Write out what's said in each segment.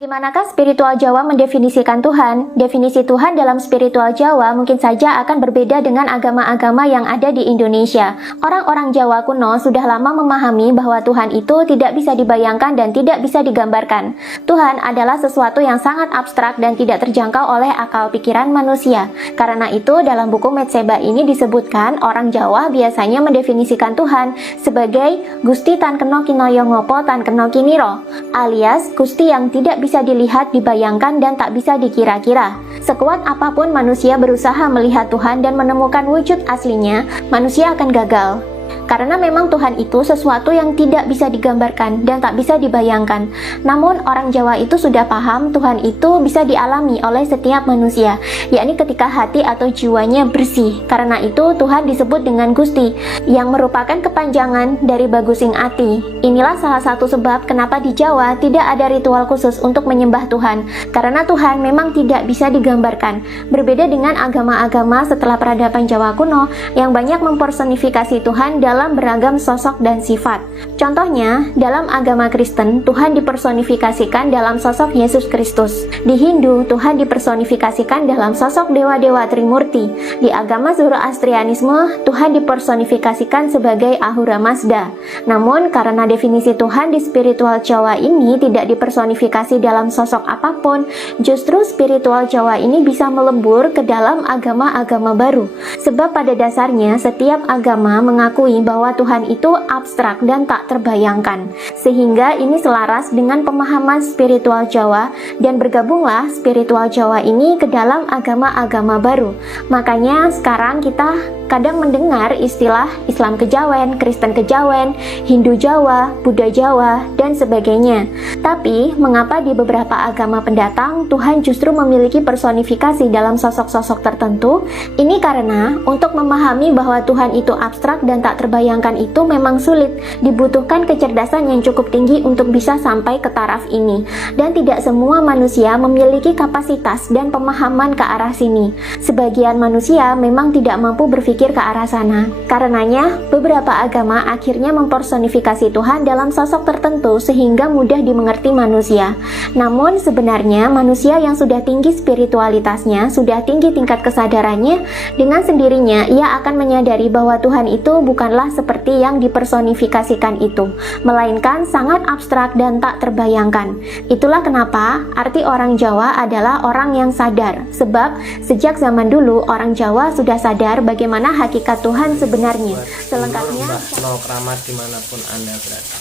Bagaimanakah spiritual Jawa mendefinisikan Tuhan? Definisi Tuhan dalam spiritual Jawa mungkin saja akan berbeda dengan agama-agama yang ada di Indonesia. Orang-orang Jawa kuno sudah lama memahami bahwa Tuhan itu tidak bisa dibayangkan dan tidak bisa digambarkan. Tuhan adalah sesuatu yang sangat abstrak dan tidak terjangkau oleh akal pikiran manusia. Karena itu, dalam buku Metseba ini disebutkan orang Jawa biasanya mendefinisikan Tuhan sebagai Gusti Tan Keno Kinoyo Ngopo Tan Keno Kiniro, alias Gusti yang tidak bisa dilihat, dibayangkan, dan tak bisa dikira-kira. Sekuat apapun manusia berusaha melihat Tuhan dan menemukan wujud aslinya, manusia akan gagal. Karena memang Tuhan itu sesuatu yang tidak bisa digambarkan dan tak bisa dibayangkan. Namun orang Jawa itu sudah paham Tuhan itu bisa dialami oleh setiap manusia, yakni ketika hati atau jiwanya bersih. Karena itu Tuhan disebut dengan Gusti, yang merupakan kepanjangan dari Bagusing Ati. Inilah salah satu sebab kenapa di Jawa tidak ada ritual khusus untuk menyembah Tuhan, karena Tuhan memang tidak bisa digambarkan. Berbeda dengan agama-agama setelah peradaban Jawa kuno yang banyak mempersonifikasi Tuhan dalam beragam sosok dan sifat. Contohnya, dalam agama Kristen, Tuhan dipersonifikasikan dalam sosok Yesus Kristus. Di Hindu, Tuhan dipersonifikasikan dalam sosok dewa-dewa Trimurti. Di agama Zoroastrianisme, Tuhan dipersonifikasikan sebagai Ahura Mazda. Namun, karena definisi Tuhan di spiritual Jawa ini tidak dipersonifikasi dalam sosok apapun, justru spiritual Jawa ini bisa melebur ke dalam agama-agama baru. Sebab pada dasarnya, setiap agama mengakui bahwa Tuhan itu abstrak dan tak terbayangkan, sehingga ini selaras dengan pemahaman spiritual Jawa, dan bergabunglah spiritual Jawa ini ke dalam agama-agama baru. Makanya sekarang kita kadang mendengar istilah Islam Kejawen, Kristen Kejawen, Hindu Jawa, Buddha Jawa, dan sebagainya. Tapi, mengapa di beberapa agama pendatang Tuhan justru memiliki personifikasi dalam sosok-sosok tertentu? Ini karena untuk memahami bahwa Tuhan itu abstrak dan tak terbayangkan itu memang sulit. Dibutuhkan kecerdasan yang cukup tinggi untuk bisa sampai ke taraf ini. Dan tidak semua manusia memiliki kapasitas dan pemahaman ke arah sini. Sebagian manusia memang tidak mampu berpikir ke arah sana. Karenanya, beberapa agama akhirnya mempersonifikasi Tuhan dalam sosok tertentu sehingga mudah dimengerti manusia. Namun sebenarnya manusia yang sudah tinggi spiritualitasnya, sudah tinggi tingkat kesadarannya, dengan sendirinya ia akan menyadari bahwa Tuhan itu bukanlah seperti yang dipersonifikasikan itu, melainkan sangat abstrak dan tak terbayangkan. Itulah kenapa arti orang Jawa adalah orang yang sadar, sebab sejak zaman dulu orang Jawa sudah sadar bagaimana hakikat Tuhan sebenarnya. Selengkapnya Mbah No Keramat dimanapun Anda berada.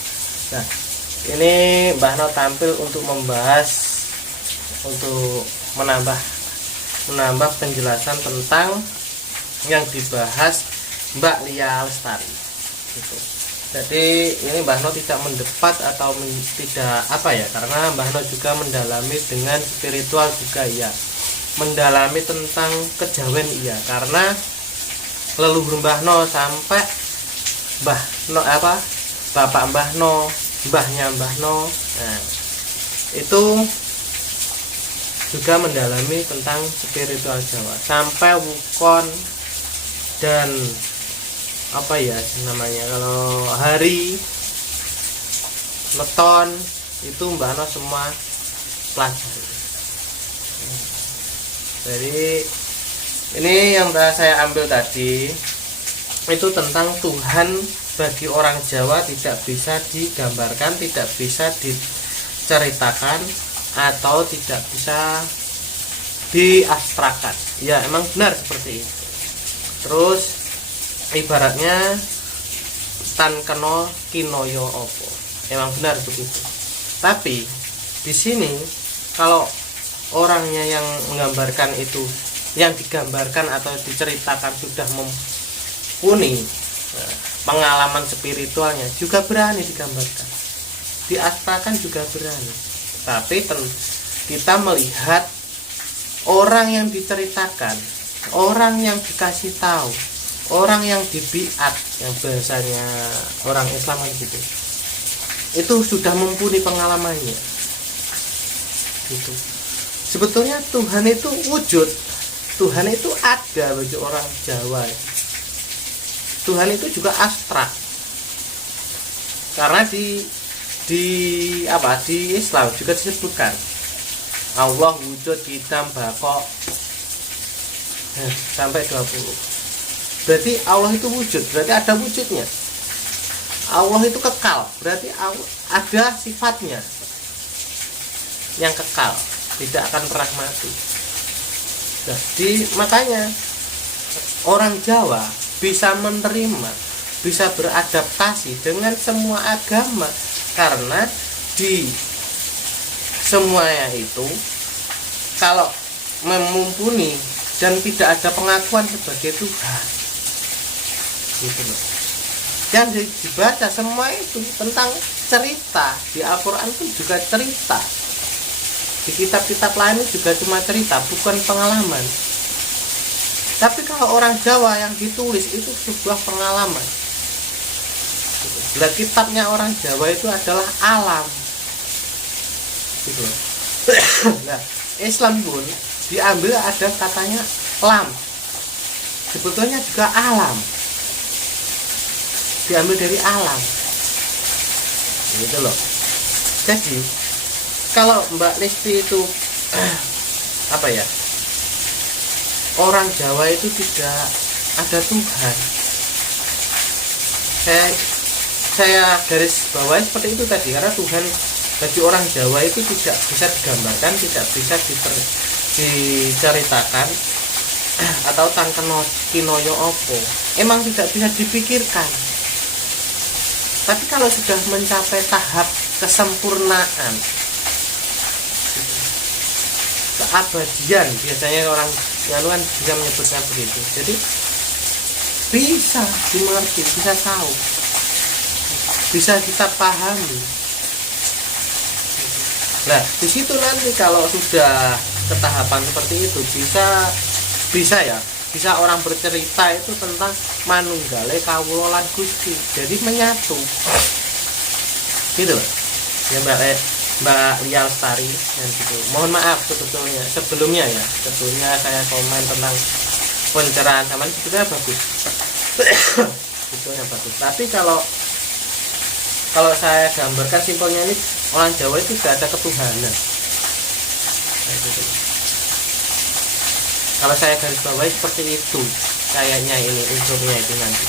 Nah, ini Mbah No tampil untuk membahas, untuk menambah penjelasan tentang yang dibahas Mbak Lia Lestari gitu. Jadi ini Mbah No tidak mendebat atau tidak apa ya, karena Mbah No juga mendalami dengan spiritual juga ya, mendalami tentang kejawen iya, karena leluhur Mbah No sampai Mbah No Bapak Mbah No, mbahnya Mbah No, nah, itu juga mendalami tentang spiritual Jawa sampai wukon dan apa ya namanya, kalau hari leton itu Mbah No semua pelajari. Jadi ini yang saya ambil tadi itu tentang Tuhan bagi orang Jawa tidak bisa digambarkan, tidak bisa diceritakan, atau tidak bisa diabstrakkan. Ya emang benar seperti itu. Terus ibaratnya Tan Keno Kinoyo Opo, emang benar begitu. Tapi di sini kalau orangnya yang menggambarkan itu, yang digambarkan atau diceritakan sudah mumpuni pengalaman spiritualnya, juga berani digambarkan, diabstrakkan juga berani. Tapi kita melihat orang yang diceritakan, orang yang dikasih tahu, orang yang dibiat, yang bahasanya orang Islam gitu, itu sudah mumpuni pengalamannya gitu. Sebetulnya Tuhan itu wujud, Tuhan itu ada bagi orang Jawa. Tuhan itu juga abstrak, karena di Islam juga disebutkan Allah wujud hitam bakok sampai 20. Berarti Allah itu wujud, berarti ada wujudnya. Allah itu kekal, berarti ada sifatnya yang kekal, tidak akan pernah mati. Jadi makanya orang Jawa bisa menerima, bisa beradaptasi dengan semua agama, karena di semuanya itu kalau memumpuni dan tidak ada pengakuan sebagai Tuhan, gitu loh. Yang dibaca semua itu tentang cerita, di Al-Quran pun juga cerita, di kitab-kitab lain juga cuma cerita, bukan pengalaman. Tapi kalau orang Jawa yang ditulis itu sebuah pengalaman. Nah, kitabnya orang Jawa itu adalah alam, gitu. Nah, Islam pun diambil ada katanya lam, sebetulnya juga alam, diambil dari alam, gitu loh. Jadi kalau Mbak Lesti itu apa ya, orang Jawa itu tidak ada Tuhan, saya garis bawahi seperti itu tadi, karena Tuhan bagi orang Jawa itu tidak bisa digambarkan, tidak bisa diceritakan, atau tangkeno kinoyo opo, emang tidak bisa dipikirkan. Tapi kalau sudah mencapai tahap kesempurnaan, keabadian, biasanya orang kan bisa menyebutkan begitu, jadi bisa dimengerti, bisa tahu, bisa kita pahami. Nah, di situ nanti kalau sudah ke tahapan seperti itu, bisa orang bercerita itu tentang manunggale kawula lan Gusti, jadi menyatu, gitu ya Mbak Lia Lestari, yang gitu. Mohon maaf sebelumnya saya komen tentang pencerahan sama ini sebetulnya bagus. Sebetulnya bagus. Tapi kalau saya gambarkan simpelnya, ini orang Jawa itu tidak ada ketuhanan. Kalau saya garis bawahi seperti itu, kayaknya ini unsurnya itu nanti.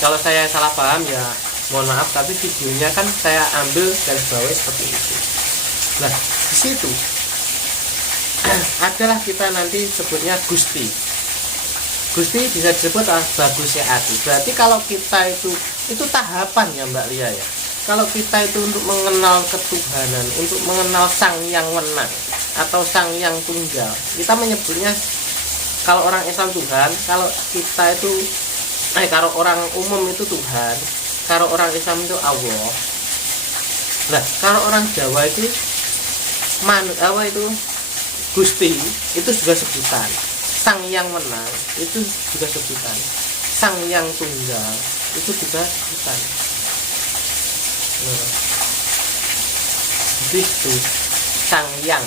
Kalau saya salah paham ya mohon maaf, tapi videonya kan saya ambil garis bawahi seperti itu. Nah, di situ adalah kita nanti sebutnya Gusti. Gusti bisa disebut bagusnya hati. Berarti kalau kita itu tahapan ya Mbak Lia ya. Kalau kita itu untuk mengenal ketuhanan, untuk mengenal Sang Yang Wenang atau Sang Yang Tunggal, kita menyebutnya, kalau orang Islam Tuhan, kalau kita itu kalau orang umum itu Tuhan, kalau orang Islam itu Allah. Nah, kalau orang Jawa itu itu Gusti, itu juga sebutan. Sang Yang Wenang itu juga sebutan. Sang Yang Tunggal itu juga sebutan. Itu Sang Yang,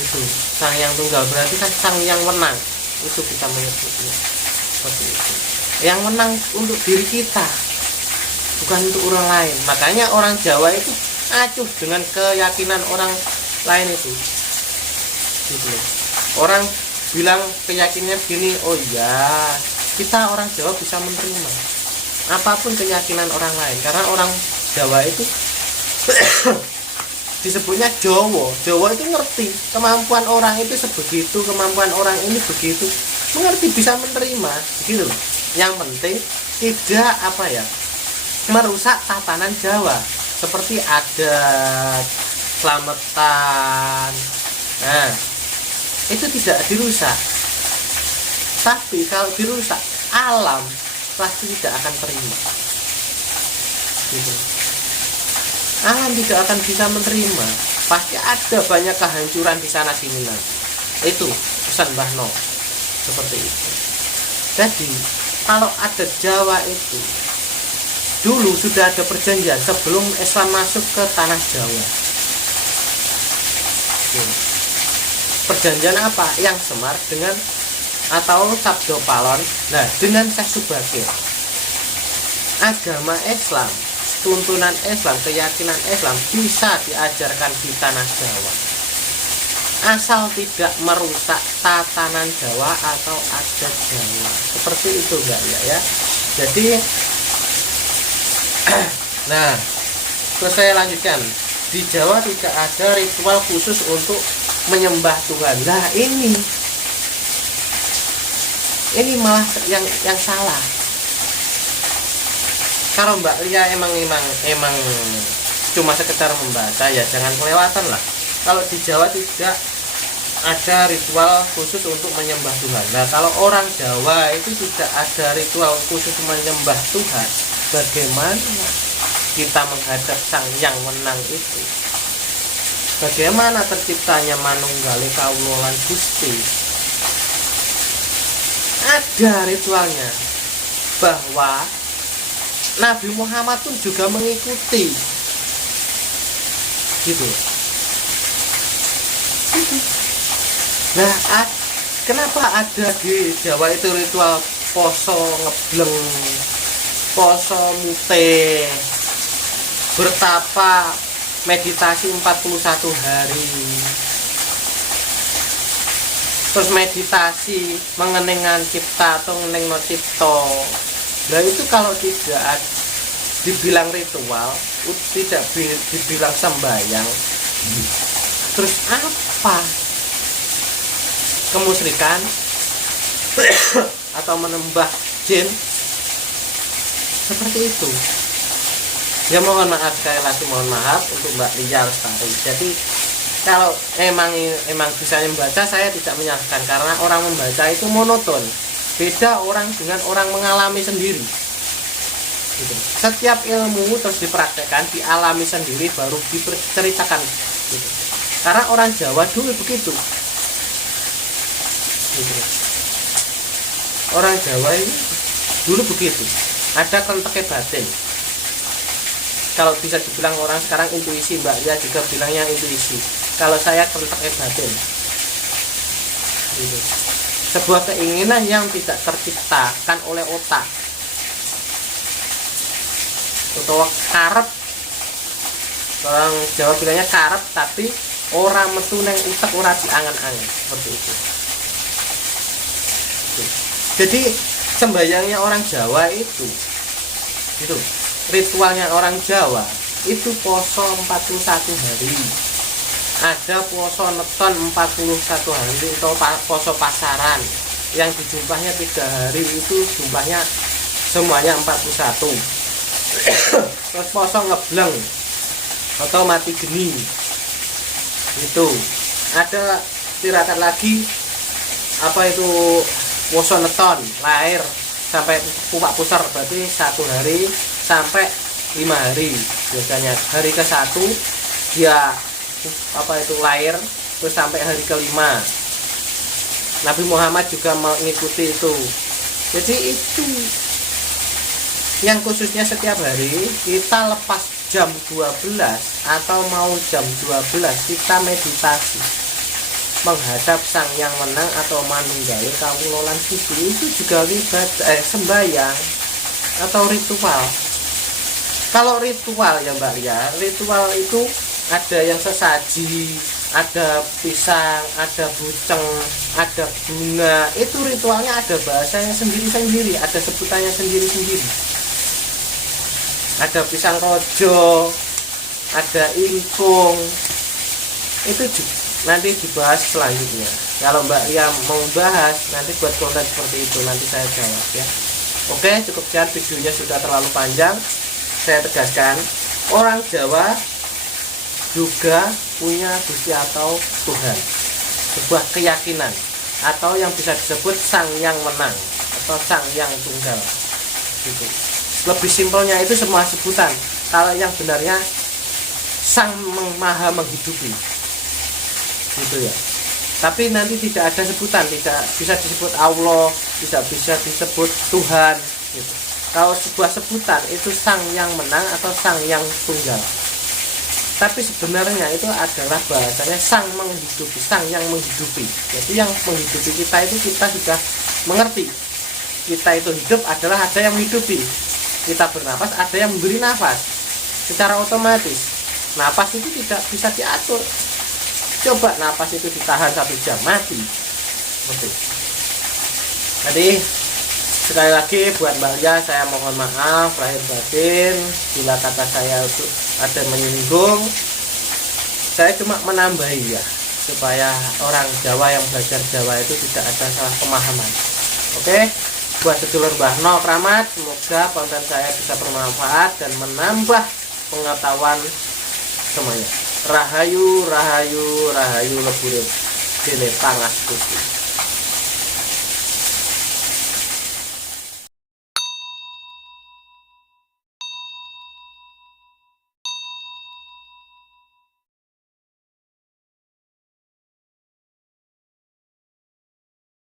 itu Sang Yang Tunggal, berarti kan Sang Yang Wenang, itu kita menyebutnya seperti itu. Yang menang untuk diri kita, bukan untuk orang lain. Makanya orang Jawa itu acuh dengan keyakinan orang lain itu, gitu loh. Orang bilang keyakinannya begini, oh iya, kita orang Jawa bisa menerima apapun keyakinan orang lain, karena orang Jawa itu disebutnya Jawa. Jawa itu ngerti kemampuan orang itu sebegitu, kemampuan orang ini begitu, mengerti, bisa menerima, gitu loh. Yang penting tidak merusak tatanan Jawa, seperti adat, selamatan. Nah, itu tidak dirusak. Tapi kalau dirusak, alam pasti tidak akan terima, gitu. Alam tidak akan bisa menerima, pasti ada banyak kehancuran di sana sini nanti. Itu pesan Mbah No, seperti itu. Jadi kalau ada Jawa itu dulu sudah ada perjanjian sebelum Islam masuk ke tanah Jawa. Perjanjian apa? Yang Semar dengan atau Sabdo Palon, nah dengan Syekh Subakir. Agama Islam tuntunan Islam, keyakinan Islam bisa diajarkan di tanah Jawa, asal tidak merusak tatanan Jawa atau adat Jawa. Seperti itu Mbak ya. Jadi nah, terus saya lanjutkan. Di Jawa tidak ada ritual khusus untuk menyembah Tuhan. Nah, ini malah yang salah. Kalau Mbak Lia emang cuma sekedar membaca, ya jangan kelewatan lah. Kalau di Jawa tidak ada ritual khusus untuk menyembah Tuhan. Nah, kalau orang Jawa itu tidak ada ritual khusus menyembah Tuhan, bagaimana kita menghadap Sang Yang Menang itu? Bagaimana terciptanya manunggali kawulolan Gusti? Ada ritualnya, bahwa Nabi Muhammad pun juga mengikuti, gitu. Nah, kenapa ada di Jawa itu ritual poso ngebleng, poso mute, bertapa, meditasi 41 hari, terus meditasi mengenengan cipta atau mengeneng cipto. Nah, itu kalau tidak dibilang ritual, tidak dibilang sembahyang, terus apa? Kemusyrikan atau menembah jin, seperti itu. Ya, mohon maaf, sekali lagi mohon maaf untuk Mbak Lia Lestari. Jadi kalau emang bisa membaca, saya tidak menyalahkan, karena orang membaca itu monoton. Beda orang dengan orang mengalami sendiri, gitu. Setiap ilmu terus dipraktekkan, dialami sendiri, baru diceritakan, gitu. Karena orang Jawa dulu begitu, gitu. Orang Jawa ini dulu begitu, ada kenteknya batin. Kalau bisa dibilang orang sekarang intuisi, Mbak Lia juga bilangnya intuisi. Kalau saya kenteknya batin, gitu. Sebuah keinginan yang tidak terciptakan oleh otak, atau karep. Orang Jawa bilangnya karep, tapi orang metu neng utek ora diangan-angan, seperti itu. Jadi sembayangnya orang Jawa itu, gitu. Ritualnya orang Jawa itu poso 41 hari. Ada poso neton 41 hari atau poso pasaran yang dijumlahnya 3 hari, itu jumlahnya semuanya 41. Terus poso ngebleng atau mati geni, itu ada tirakat lagi, apa itu poso neton lahir sampai pupak pusar, berarti 1 hari sampai 5 hari. Biasanya hari ke-1 dia apa itu lahir, terus sampai hari ke-5. Nabi Muhammad juga mengikuti itu. Jadi itu yang khususnya setiap hari kita lepas jam 12 atau mau jam 12 kita meditasi menghadap Sang Yang Menang atau manunggali kawulolan Gusti. Itu juga sembahyang atau ritual. Kalau ritual ya Mbak Lia, ritual itu ada yang sesaji, ada pisang, ada buceng, ada bunga. Itu ritualnya ada bahasanya sendiri-sendiri, ada sebutannya sendiri-sendiri. Ada pisang rojo, ada ingkung. Itu juga nanti dibahas selanjutnya. Kalau Mbak Lia mau bahas, nanti buat konten seperti itu, nanti saya jawab ya. Oke, cukup sekian, videonya sudah terlalu panjang. Saya tegaskan, orang Jawa juga punya Gusti atau Tuhan, sebuah keyakinan, atau yang bisa disebut Sang Yang Menang atau Sang Yang Tunggal, gitu. Lebih simpelnya itu semua sebutan. Kalau yang benarnya Sang Maha Menghidupi, gitu ya. Tapi nanti tidak ada sebutan, tidak bisa disebut Allah, tidak bisa disebut Tuhan, gitu. Kalau sebuah sebutan itu Sang Yang Menang atau Sang Yang Tunggal. Tapi sebenarnya itu adalah bahasanya Sang Menghidupi, Sang Yang Menghidupi. Jadi yang menghidupi kita itu kita sudah mengerti. Kita itu hidup adalah ada yang menghidupi. Kita bernapas, ada yang memberi nafas. secara otomatis. Napas itu tidak bisa diatur. Coba napas itu ditahan 1 jam, mati. Oke. Jadi sekali lagi buat Mbak Lia, saya mohon maaf lahir batin bila kata saya itu ada menyinggung. Saya cuma menambahi ya, supaya orang Jawa yang belajar Jawa itu tidak ada salah pemahaman. Oke, buat sedulur Mbah No Kramat, semoga konten saya bisa bermanfaat dan menambah pengetahuan semuanya. Rahayu, rahayu, rahayu lebur dene pangas putih.